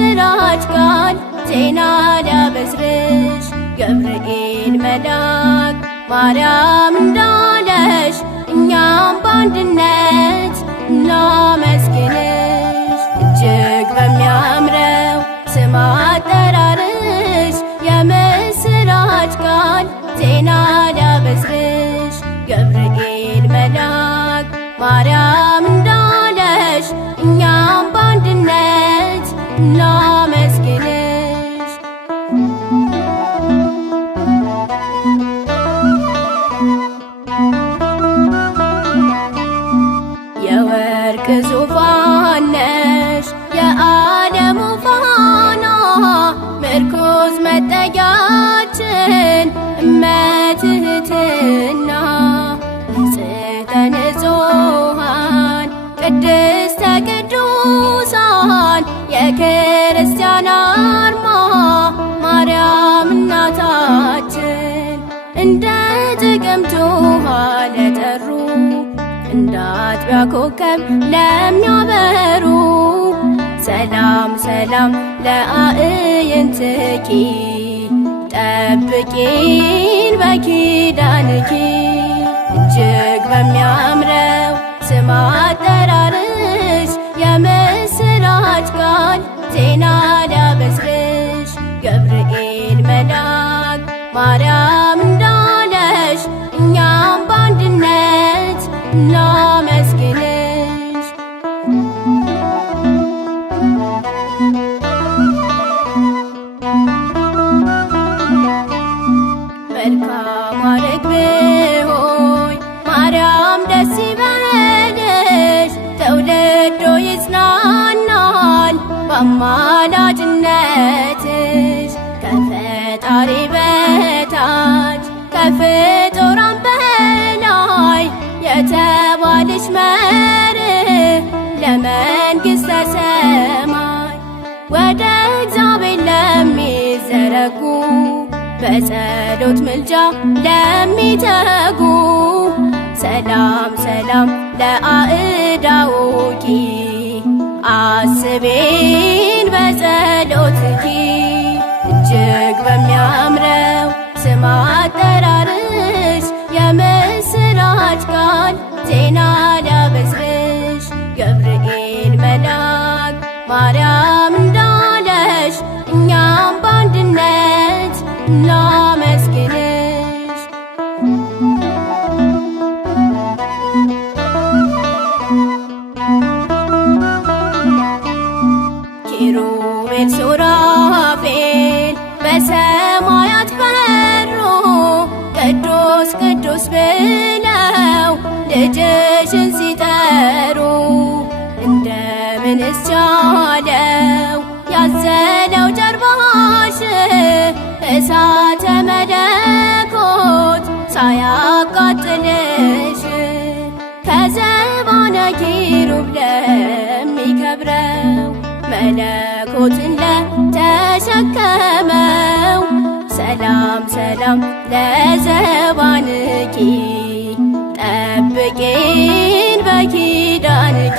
የምስራች ቃል ዜና ሊያበስርሽ ገብርኤል መልአክ ማርያም እንዳለሽ እኛም በአንድነት እናመስግንሽ። እጅግ በሚያምረው ስም አጠራርሽ የምስራች ቃል ዜና ሊያበስርሽ ገብርኤል መልአክ ማርያም እንዳለሽ እኛም በአንድነት እናመስግንሽ። የወርቅ ዙፋን ነሽ የዓለሙ ፋና ምርኩዝ መጠጊያችን እመትህትና ንጽሕተ ንጹሐን ቅድስተ ቅዱሳን የክርስቲያን አርማ ማርያም እናታችን እንደ ጥቅምት ውሃ ለጠሩ እንደ አጥቢያ ኮከብ ለሚያበሩ ሰላም ሰላም ለአዕይንትኪ ጠብቂን በኪዳንኪ። እጅግ በሚያምረው ስም አጠራርሽ የምስራች ቃል ዜና ሊያበስርሽ ገብርኤል መልአክ ማርያም እንዳለሽ እኛም በአንድነት እናመስግንሽ። መልካም ርግብ ሆይ ማርያም ደስ ይበልሽ ትውልዱ ይጽናናል በአማላጅነትሽ ከፈጣሪ በታች ከፍጡራን በላይ የተባልሽ መርህ ለመንግሥተ ሰማይ ወደ እግዚአብሔር ለሚዘረጉ በጸሎት ምልጃ ለሚተጉ ሰላም ሰላም ለአእዳውኪ አስቤን በጸሎትኪ። እጅግ በሚያምረው ስም አጠራርሽ የምስራች ቃል ዜና ሊያበስርሽ ገብርኤል መልአክ ማርያም እንዳለሽ እኛም በአንድነት እናመስግንሽ። ኪሩቤል ሱራፌል በሰማያት በሩ ቅዱስ ቅዱስ ብለው ልጅሽን ሲጠሩ እንደምንስ ቻለው ያዘለው ጀርባሽ እሳተ መለኮት ሳያቃጥልሽ ከዘባነ ኪሩብ ለሚከብረው መለኮትን ለተሸከመው ሰላም ሰላም ለዘባንኪ ጠብቂን በኪዳንኪ።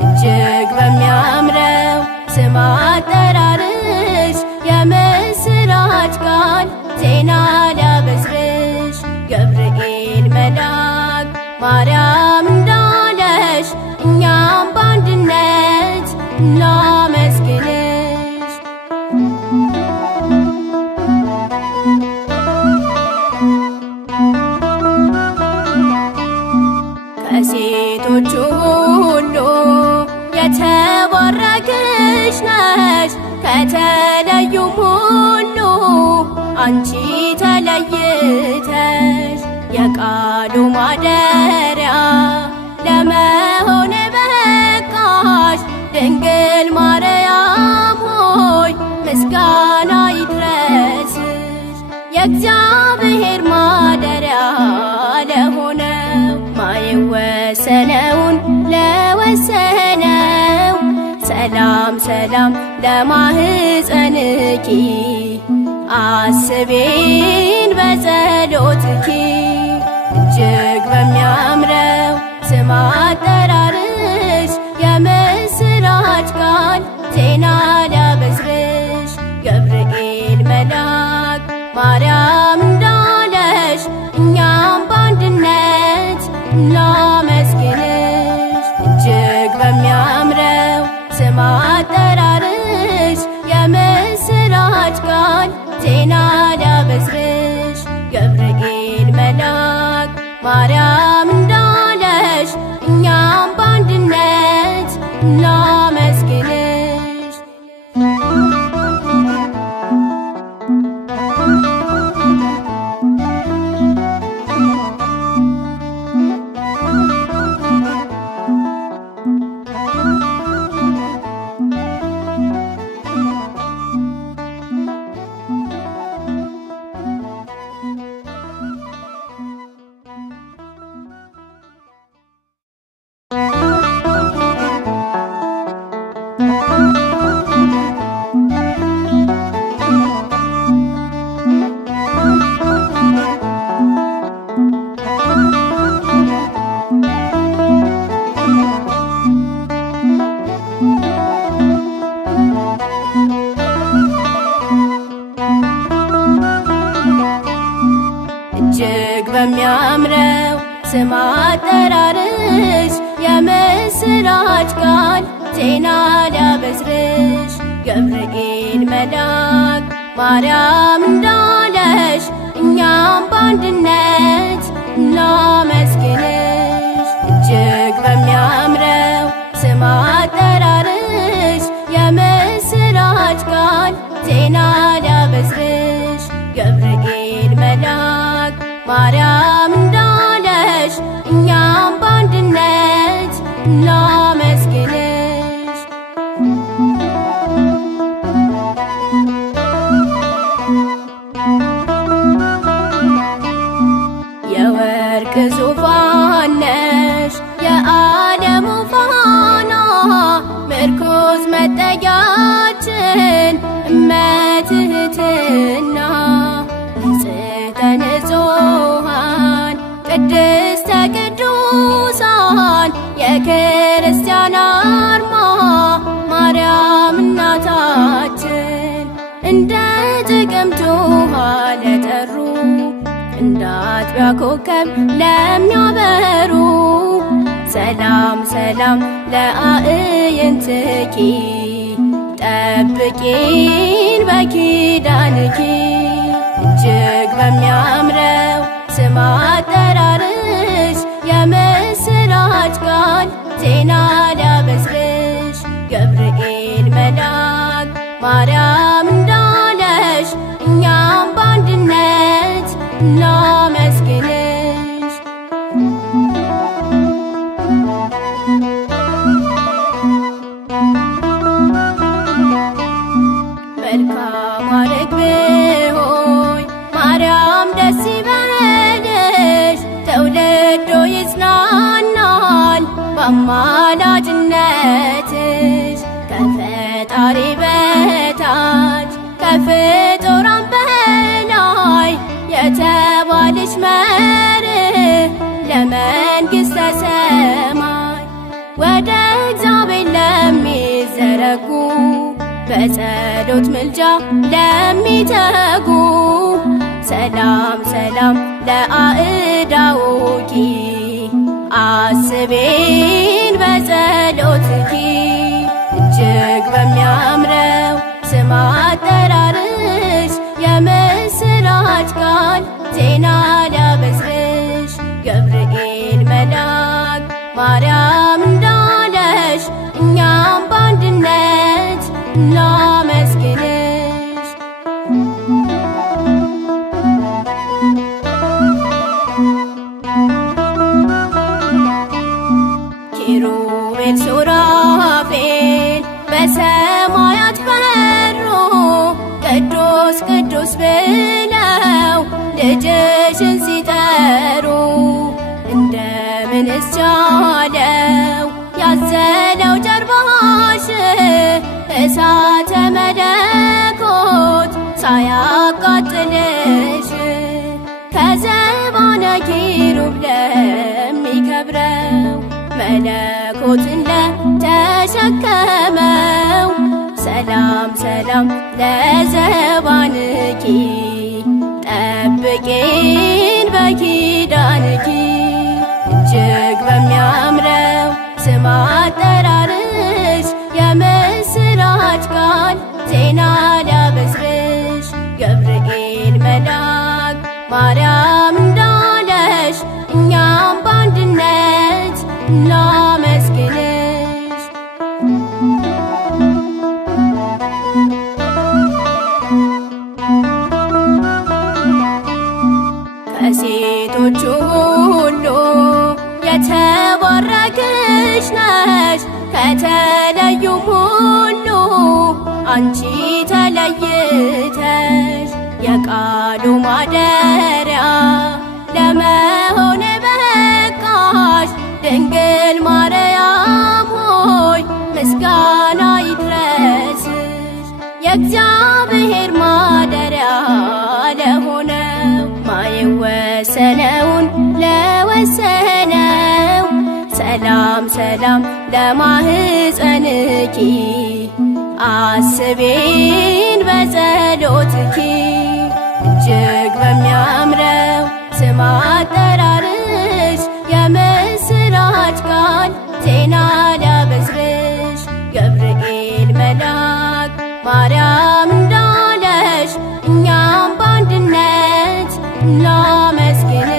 እጅግ በሚያምረው ስም አጠራርሽ የምስራች ቃል ዜና ሊያበስርሽ ገብርኤል መልአክ ማርያም እንዳለሽ እኛም በአንድነት እናመስግንሽ። ከሴቶቹ ሁሉ የተባረክሽ ነሽ ከተለዩም ሁሉ አንቺ ተለይተሽ የቃሉ ማደሪያ ለመሆን በቃሽ ድንግል ማርያም ሆይ ምስጋና ይድረስሽ። የእግዚአብሔር ማደሪያ ለሆነው ማይወሰነውን ለወሰነው ሰላም ሰላም ለማህፀንኪ አስቤን በጸሎትኪ። እጅግ በሚያምረው ስም አጠራርሽ የምስራች ቃል ዜና አጠራርሽ የምስራች ቃል ዜና ሊያበስርሽ ገብርኤል መልአክ ማርያም እንዳለሽ እኛም በአንድነት እናመስግንሽ። እጅግ በሚያምረው ስም አጠራርሽ የምስራች ቃል ዜና ሊያበስርሽ ገብርኤል መልአክ ማርያም እንዳለሽ እኛም በአንድነት እናመስግንሽ። እጅግ በሚያምረው ስም አጠራርሽ የምስራች ቃል ዜና ሊያበስርሽ ገብርኤል መልአክ ማርያም እንዳለሽ እኛም በአንድነት እናመስግንሽ። የወርቅ ዙፋን ነሽ የዓለሙ ፋና ምርኩዝ መጠጊያችን እመትህትና ንጽሕተ ንጹሐን ቅድስተ ቅዱሳን የክርስቲያን አርማ ማርያም እናታችን እንደ ጥቅምት ውሃ ለጠሩ እንደ አጥቢያ ኮከብ ለሚያበሩ ሰላም ሰላም ለአዕይንትኪ ጠብቂን በኪዳንኪ። እጅግ በሚያምረው ስም አጠራርሽ የምስራች ቃል ዜና ሊያበስርሽ ገብርኤል መልአክ ማርያም እንዳለሽ እኛም በአንድነት እናመስግንሽ። መልካም ርግብ ሆይ ማርያም ደስ ይበልሽ ትውልዱ ይጽናናል በአማላጅነትሽ ከፈጣሪ በታች ከፍጡራን በላይ የተባልሽ መርህ ለመንግሥተ ሰማይ ወደ እግዚአብሔር ለሚዘረጉ በጸሎት ምልጃ ለሚተጉ ሰላም ሰላም ለአእዳውኪ አስቤን በጸሎትኪ። እጅግ በሚያምረው ስም አጠራርሽ የምስራች ቃል ዜና ሊያበስርሽ ገብርኤል መልአክ ማርያም እንዳለሽ እኛም በአንድነት እናመስግንሽ። ኪሩቤል ሱራፌል በሰማያት በሩ ቅዱስ ቅዱስ ብለው ልጅሽን ሲጠሩ እንደምንስ ቻለው ያዘለው ጀርባሽ እሳተ መለኮት ሳያቃጥልሽ ከዘባነ ኪሩብ ለሚከብረው መለኮትን ለተሸከመው ሰላም ሰላም ለዘባንኪ ጠብቂን በኪዳንኪ። እጅግ በሚያምረው ስም አጠራርሽ የምስራ ካንቺ ተለይተሽ የቃሉ ማደሪያ ለመሆን በቃሽ ድንግል ማርያም ሆይ ምስጋና ይድረስሽ። የእግዚአብሔር ማደሪያ ለሆነው ማይወሰነውን ለወሰነው ሰላም ሰላም ለማህፀንኪ አስቤን በጸሎትኪ እጅግ በሚያምረው ስም አጠራርሽ የምስራች ቃል ዜና ሊያበስርሽ ገብርኤል መልአክ ማርያም እንዳለሽ እኛም በአንድነት እናመስግንሽ።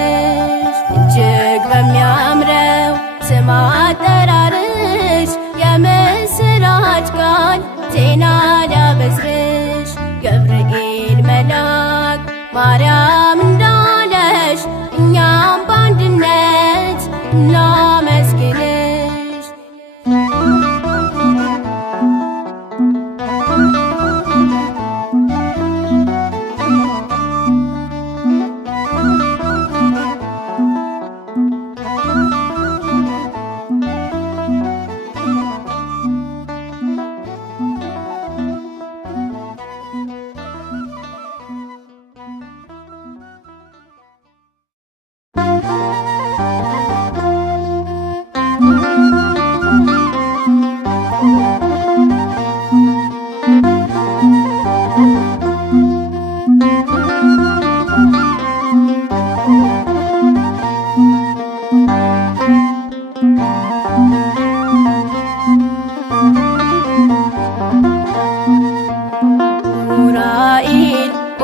እጅግ በሚያምረው ስም አጠራርሽ የምስራች ቃል ዜና ሊያበስርሽ ገብርኤል መልአክ ማርያም እንዳለሽ እኛም በአንድነት እናመስግንሽ።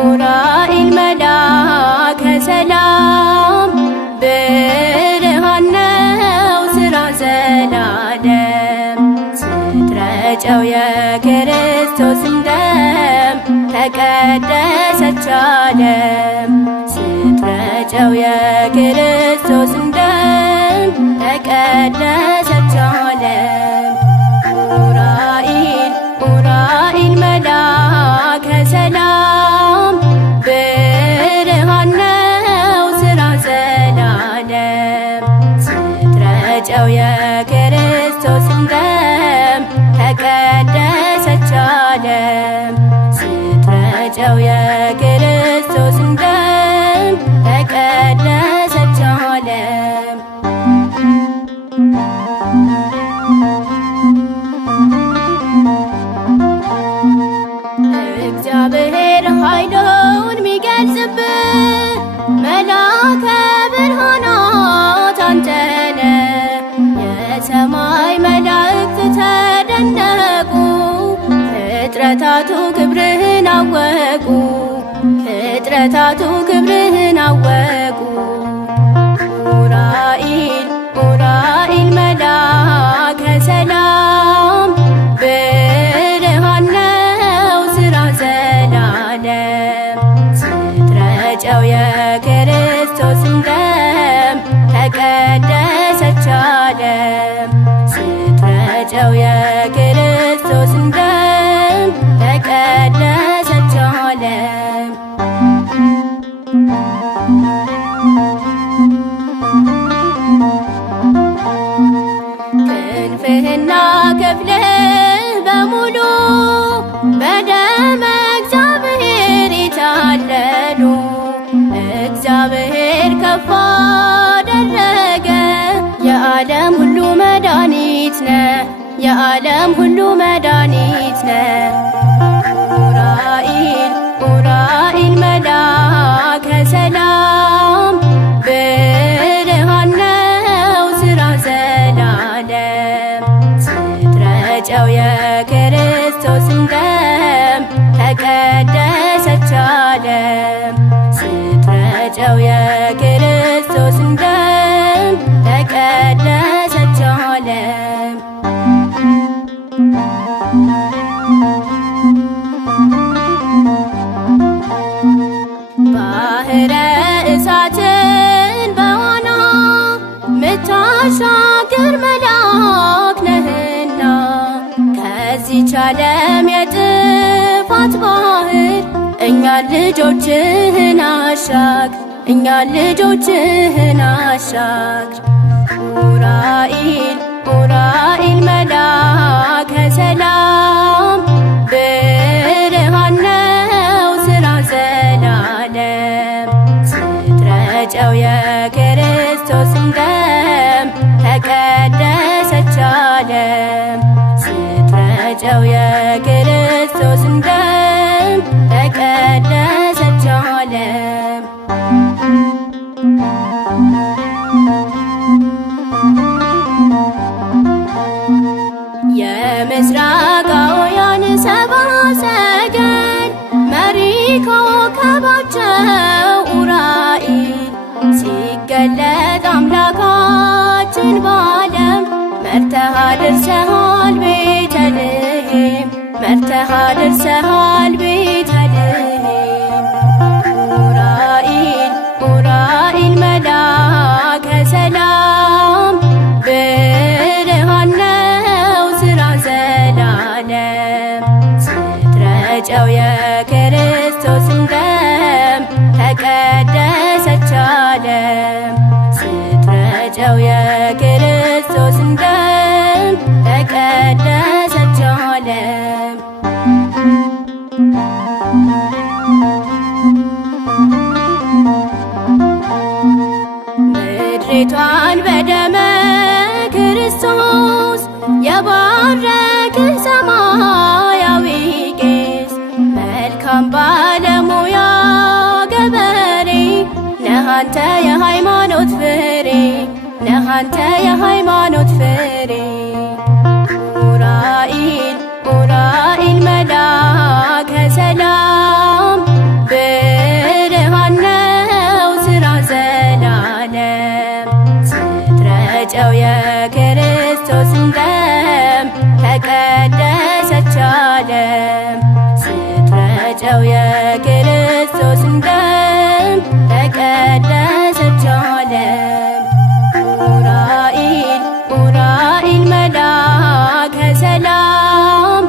ኡራኤል መልአከ ሰላም ብርሃን ነው ሥራ ዘላለም ስትረጨው የክርስቶስን ደም ተቀደሰች ዓለም ስትረጨው የክርስቶስን ደም ተቀደሰች ዓለም። ኡራኤል መልአከ ሰላም ብርሃን ነው ሥራ ዘላለም ስትረጨው የክርስቶስን ደም ተቀደሰች ዓለም ስትረጨው የክርስቶስን ደም ተቀደሰች ዓለም። እግዚአብሔር ኃይሉን ሚገልጽብህ መልአከ ብርሃናት አንተነ የሰማይ መላእክት ተደነቁ ፍጥረታቱ ክብርህን አወቁ ፍጥረታቱ ክብርህን አወቁ። ኡራኤል መልአከ ሰላም ብርሃን ነው ሥራ ዘላለም ስትረጨው የክርስቶስን ደም ተቀደሰች ዓለም ስትረጨው የክርስቶስን ደም ተቀደሰች ዓለም። ክንፍህና ክፍልህ በሙሉ በደመ እግዚአብሔር የታለሉ እግዚአብሔር ከፍ አደረገ የዓለም ሁሉ መድኃኒት ነህ የዓለም ሁሉ መድኃኒት ነህ። ኡራኤል መልአከ ሰላም ብርሃን ነው ሥራ ዘላለም ስትረጨው የክርስቶስን ደም ተቀደሰች ዓለም ስትረጨው የክርስቶስን ደም ተቀደሰች ዓለም። ባሕረ እሳትን በዋና ምታሻግር መልአክ ነህና ከዚህች ከዓለም የጥፋት ባህር እኛን ልጆችህን አሻግር፣ እኛን ልጆችህን አሻግር። ኡራኤል ኡራኤል መላከ ሰላም ብርሃን ነው ሥራ ዘላለም። ስትረጨው የክርስቶስን ደም ተቀደሰች ዓለም። ስትረጨው የክርስቶስን ደም ተቀደሰች ዓለም። የምስራቃውያን ሰብአ ሰገል መሪ ኮከባቸው ኡራኤል ሲገለጥ አምላካችን በዓለም መርተሃ ደርሰሃል ቤተልሔም፣ መርተሃ ደርሰሃል ቤተልሔም። ኡራኤል ኡራኤል መላከ ሰላም ብርሃን ነው ሥራ ዘላለም። ስትረጨው የክርስቶስን ደም ተቀደሰች ዓለም። ስትረጨው የክርስቶስን ደም ተቀደሰች ዓለም። ምድሪቷን በደመ ክርስቶስ የባረክህ ሰማያዊ ቄስ፣ መልካም ባለሙያ ገበሬ ነህ አንተ የሃይማኖት ፍሬ፣ ነህ አንተ የሃይማኖት ፍሬ። ኡራኤል ኡራኤል መላከ ሰላም ብርሃን ነው ሥራ ዘላለም። ስትረጨው የክርስቶስን ደም ተቀደሰች ዓለም። ስትረጨው የክርስቶስን ደም ተቀደሰች ዓለም። ኡራኤል ኡራኤል መላከ ሰላም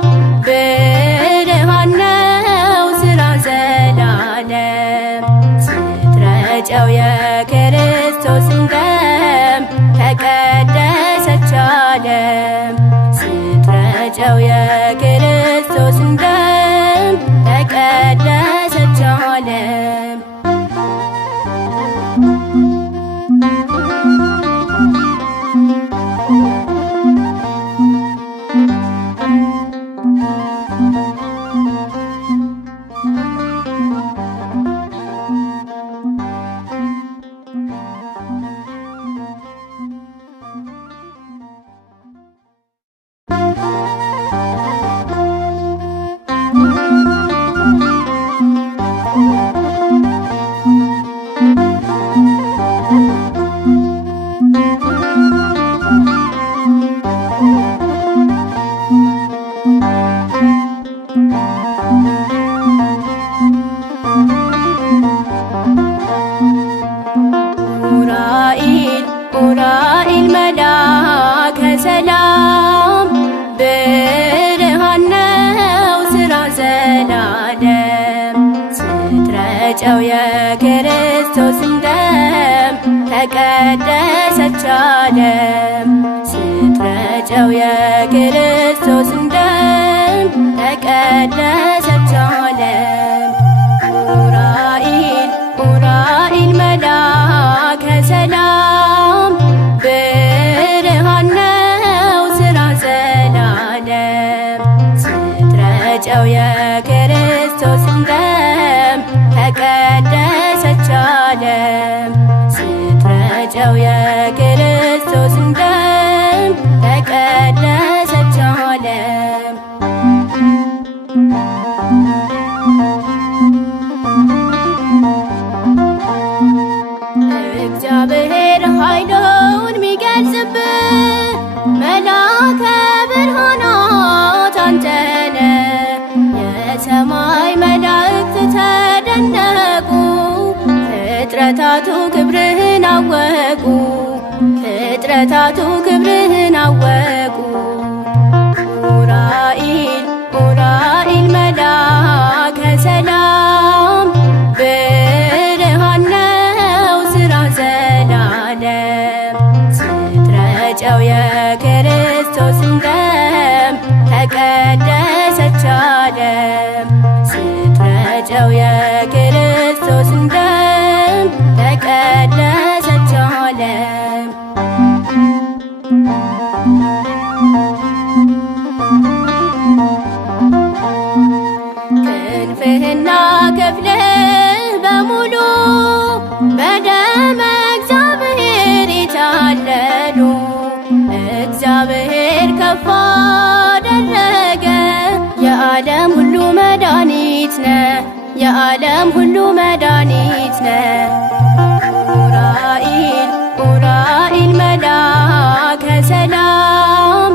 ብርሃን ነው ሥራ ዘላለም። ስትረጨው የክርስቶስን ደም ተቀደሰች ዓለም። ስትረጨው የክርስቶስን ደም ተቀደሰች ዓለም። ኡራኤል ኡራኤል መላከ ሰላም ብርሃን ነው ሥራ ዘላለም። ስትረጨው የክርስቶስን ደም ተቀደሰች ዓለም። ስትረጨው የክርስቶስን ደም ተቀደሰች ዓለም። ኡራኤል ኡራኤል መላከ ሰላም ብርሃን ነው ሥራ ዘላለም። ስትረጨው የክርስቶስን ደም ተቀደሰች ዓለም። ስትረጨው የክርስቶስን ደም ተቀደሰች ዓለም። እግዚአብሔር ኃይሉን ሚገልጽብህ መላከ ብርሃናት አንተ ነህ። የሰማይ መላእክት ተደነቁ፣ ፍጥረታቱ ክብርህን አወቁ፣ ፍጥረታቱ ክብርህን አወቁ። ኡራኤል ክንፍህና ክፍልህ በሙሉ በደመ እግዚአብሔር የታለሉ እግዚአብሔር ከፍ አደረገ። የዓለም ሁሉ መድኃኒት ነህ፣ የዓለም ሁሉ መድኃኒት ነህ። ኡራኤል ኡራኤል መልአከ ሰላም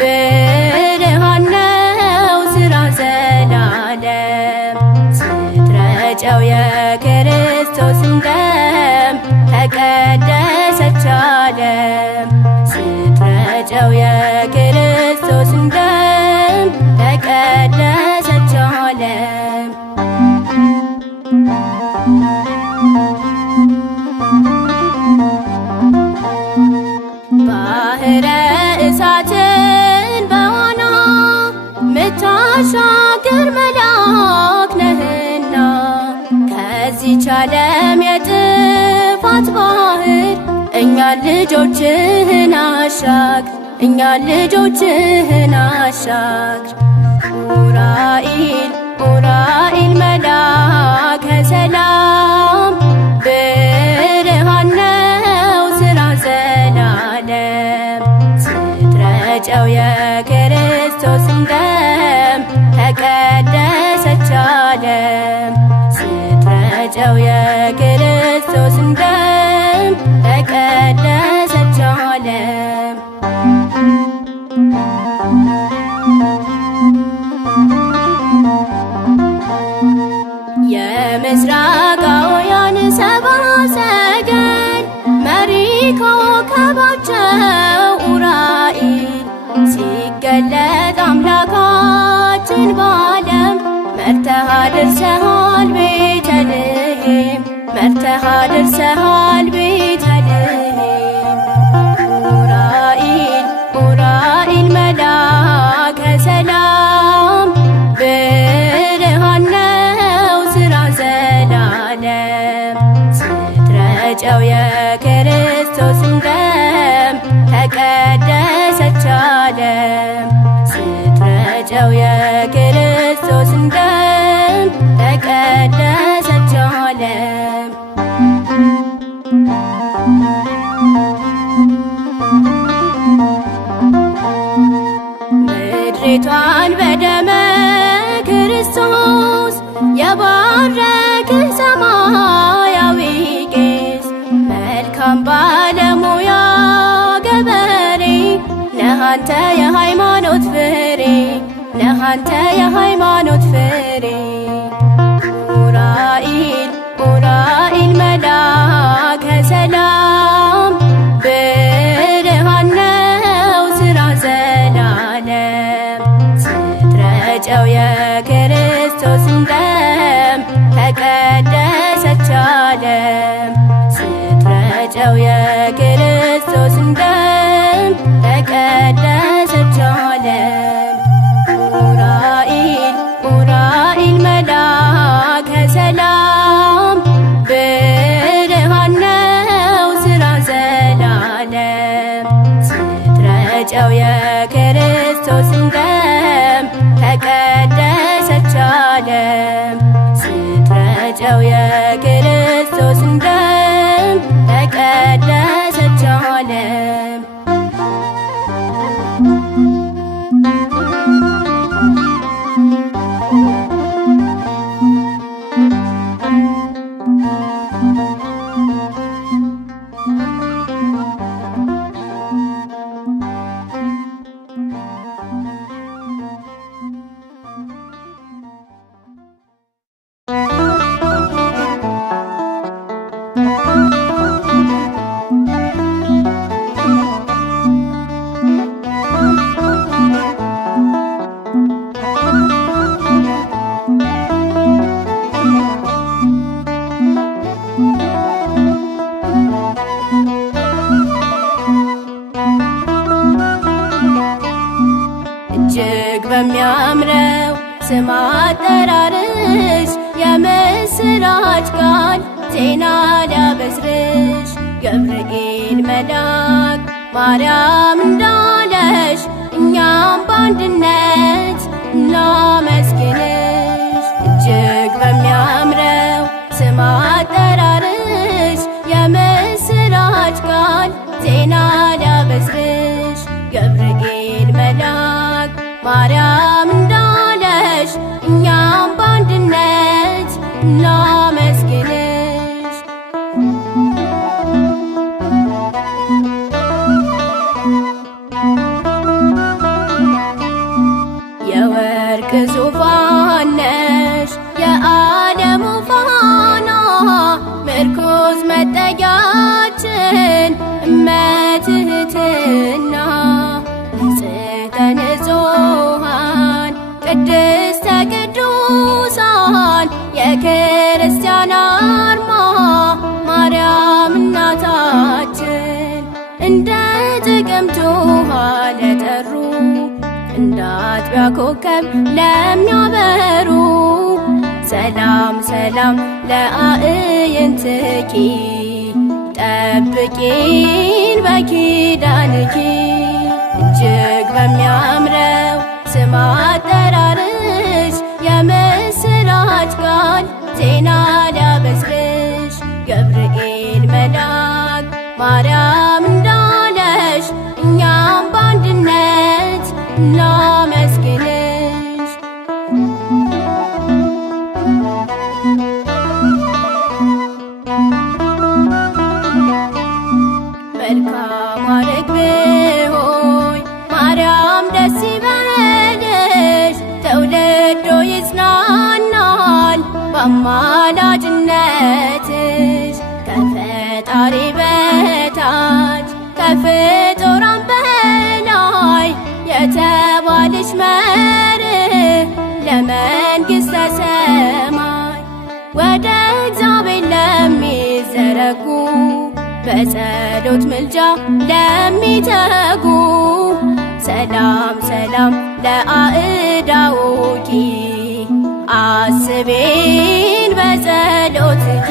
ብርሃን ነው ሥራ ዘላለም። ስትረጨው የክርስቶስን ደም ተቀደሰች ዓለም። ስትረጨው የክርስቶስን ደም ተቀደሰች ዓለም። ባህረ እሳትን በዋና ምታሻግር መልአክ ነህና ከዚህች ዓለም የጥፋት ባህር እኛን ልጆችህን አሻግር፣ እኛን ልጆችህን አሻግር። ኡራኤል ኡራኤል መልአከ ሰላም ብርሃን ነው ሥራ ዘላለም። ስትረጨው የክርስቶስን ደም ተቀደሰች ዓለም። ስትረጨው የክርስቶስን ደም ተቀደሰች ዓለም። የምስራቃውያን ሰብአ ሰገል መሪ ኮከባቸው ኡራኤል ሲገለጥ አምላካችን በዓለም መርተሃ ደርሰሃል ቤተልሔም፣ መርተሃ ደርሰሃል ቤተልሔም። ኡራኤል ኡራኤል መልአከ ሰላም ብርሃን ነው ሥራ ዘላለም። ስትረጨው የክርስቶስን ደም ተቀደሰች ዓለም። ስትረጨው የክርስቶስን ደም ተቀደሰች ዓለም። ምድሪቷን በደመ ክርስቶስ የባረክህ ሰማያዊ ቄስ መልካም ባለሙያ ገበሬ ነህ አንተ የሃይማኖት ፍሬ፣ ነህ አንተ የሃይማኖት ፍሬ። ኡራኤል ኡራኤል መልአከ ሰላም ብርሃን ነው ሥራ ዘላለም። ስትረጨው የክርስቶስን ደም ተቀደሰች ዓለም። ስትረጨው የክርስቶስን ደም ተቀደሰች ዓለም። ኡራኤል ኡራኤል መልአከ ሰላም ብርሃን ነው ሥራ ዘላለም። ስትረጨው የክርስቶስን ደም ተቀደሰች ዓለም። ስትረጨው የክርስቶስን ደም ተቀደሰች ዓለም። እጅግ በሚያምረው ስም አጠራርሽ የምስራች ቃል ዜና ሊያበስርሽ ገብርኤል መልአክ ማርያም እንዳለሽ እኛም በአንድነት እናመስግንሽ። ዙፋን ነሽ የዓለሙ ፋና ምርኩዝ መጠጊያችን እመትህትና ንጽሕተ ንጹሐን ቅድስተ ቅዱሳን የክርስቲያን አርማ ማርያም እናታችን እንደ ጥቅምት ውሃ ለጠሩ እንደ አጥቢያ ኮከብ ለሚያበሩ ሰላም ሰላም ለአዕይንትኪ ጠብቂን በኪዳንኪ እጅግ በሚያምረው ስም አጠራርሽ የምስራች ቃል ዜና ሊያበስርሽ ገብርኤል መልአክ ማርያም እንዳለሽ እኛም በአንድነት እናመስግንሽ። መልካም ርግብ ሆይ ማርያም ደስ ይበልሽ ትውልዱ ይጽናናል በአማላጅነትሽ ከፈጣሪ በታች ከፍጡራን በላይ የተባልሽ መርህ ለመንግሥተ ሰማይ ወደ እግዚአብሔር ለሚዘረጉ በጸሎት ምልጃ ለሚተጉ ሰላም ሰላም ለአእዳውኪ አስቤን በጸሎትኪ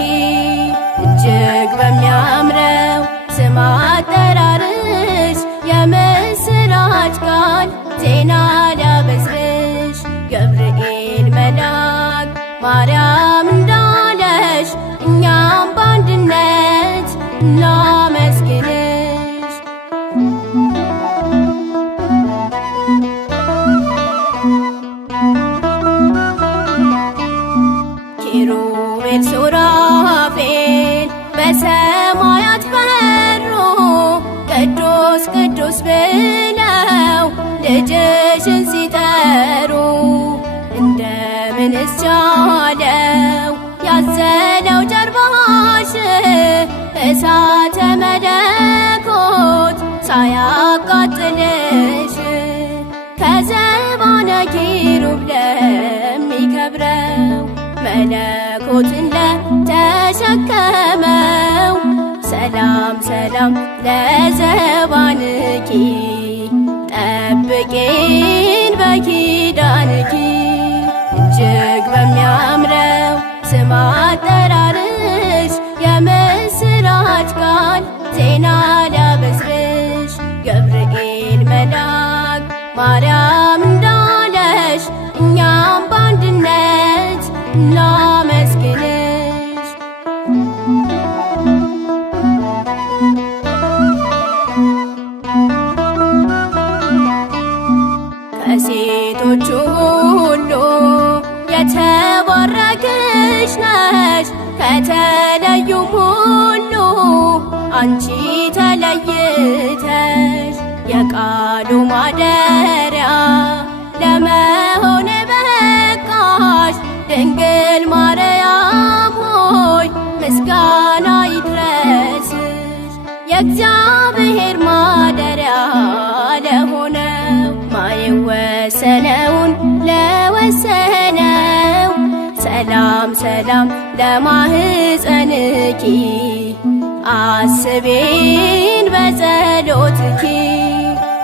እጅግ በሚያምረው ስም አጠራርሽ የምስራች ቃል ዜና ሊያበስርሽ ገብርኤል መልአክ ማርያም እንዳለሽ እኛም በአንድነት እናመስግንሽ። ኪሩቤል ሱራፌል በሰማያት በሩ ቅዱስ ቅዱስ ብለው ልጅሽን ሲጠሩ እንደምንስ ቻለው ያዘለው ጀርባሽ እሳተ መለኮት ሳያቃጥልሽ ከዘባነ ኪሩብ ለሚከብረው መለኮትን ለተሸከመው ሰላም ሰላም ለዘባንኪ ጠብቂን በኪዳንኪ እጅግ በሚያምረው ስም አጠራርሽ የምስራች ቃል ዜና ሊያበስርሽ ገብርኤል መልአክ ማርያም እንዳለሽ እኛም በአንድነት እናመስግንሽ። ከሴቶቹ ሁሉ የተባረክሽ ነሽ ከተለዩም ሁሉ አንቺ ተለይተሽ የቃሉ ማደሪያ ለመሆን በቃሽ ድንግል ማርያም ሆይ ምስጋና ይድረስሽ። የእግዚአብሔር ማደሪያ ለሆነው ማይወሰነውን ለወሰነው ሰላም ሰላም ለማህፀንኪ አስቤን በጸሎትኪ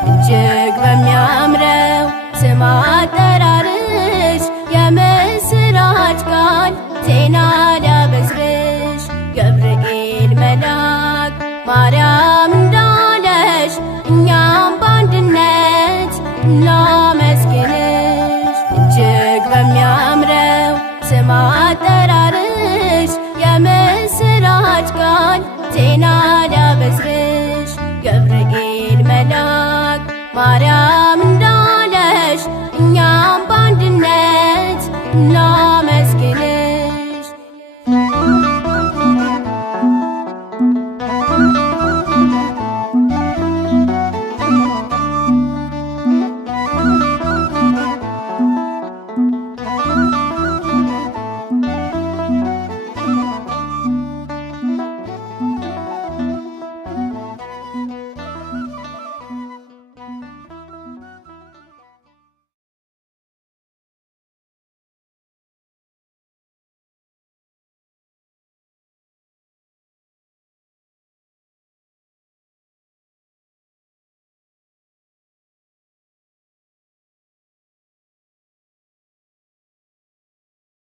እጅግ በሚያምረው ስም አጠራርሽ የምስራች ቃል ዜና ሊያበስርሽ ገብርኤል መልአክ ማርያም እንዳለሽ እኛም በአንድነት እናመስግንሽ። እጅግ በሚያምረው ስም አጠራርሽ የምስራች ቃል ዜና ሊያበስርሽ ገብርኤል መልአክ ማርያም እንዳለሽ እኛም በአንድነት